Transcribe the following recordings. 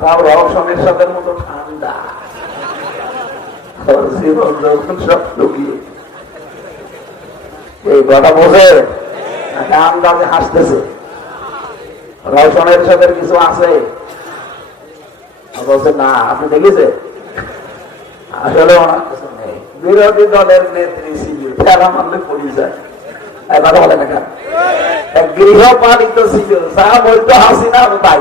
তাও রওশনের সাথে মতো ঠান্ডা, জীবন যখন সব লুকিয়ে এই কথা বোঝে আন্দাজে হাসতেছে। রওশনের সাথে কিছু আছে বলছে না, আপনি দেখেছেন আসলে ওনার কিছু নেই। বিরোধী দলের নেত্রী ছিল, ফেরা মারলে পড়ে যায়, কথা বলে না কেন? গৃহপালিত ছিল, যা বলতো হাসিনা তাই।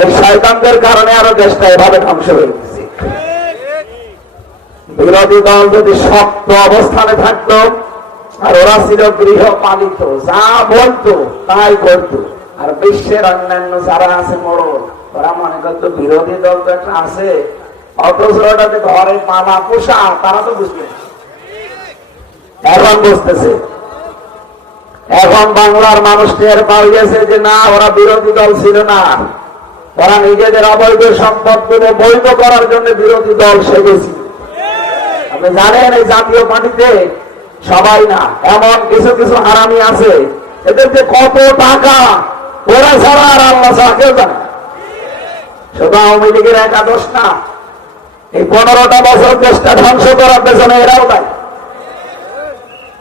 এই শয়তানদের কারণে আরো দেশটা এভাবে ধ্বংস হয়ে গেছে। বিরোধী দল যদি শক্ত অবস্থানে থাকতো, আর ওরা ছিল গৃহপালিত, যা বলতো তাই করতো, আর বিশ্বের অন্যান্য যারা আছে মোড়ল, ওরা মনে করতো বিরোধী দল তো একটা আছে, অথচ ওটাতে ঘরে পালা পোষা, তারা তো বুঝবে। এখন বুঝতেছে, এখন বাংলার মানুষ টের পাইয়েছে যে না, ওরা বিরোধী দল ছিল না, ওরা নিজেদের অবৈধ সম্পদগুলো বৈধ করার জন্য বিরোধী দল সেজেছিল। আপনি জানেন এই জাতীয় পার্টিতে সবাই না, এমন কিছু কিছু হারামি আছে, এদের যে কত টাকা ওরা ছাড়া আর আল্লাহ ছাড়া কেউ জানে। শুধু আওয়ামী লীগের একাদশ না, এই 15টা বছর দেশটা ধ্বংস করার পেছনে এরাও দায়ী।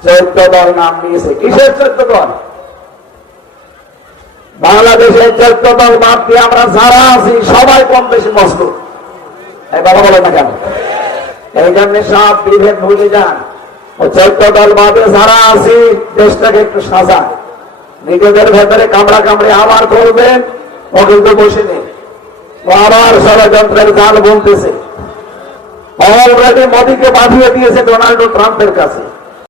14 দল নাম নিয়েছে, কিসের 14 দল? বাংলাদেশের 14 দল বাদ দিয়ে আমরা যারা আছি সবাই কম বেশি মজলুম। এই কথা বলে না কেন? এই জন্য সব বিভেদ ভুলে যান। ও 14 দল বাদে যারা আছি দেশটাকে একটু সাজান, নিজেদের ভেতরে কামড়া কামড়ে আবার করবেন, ও কিন্তু বসে নেই, ও আবার ষড়যন্ত্রের জাল বলতেছে। অলরেডি মোদীকে বাঁধিয়ে দিয়েছে ডোনাল্ড ট্রাম্পের কাছে।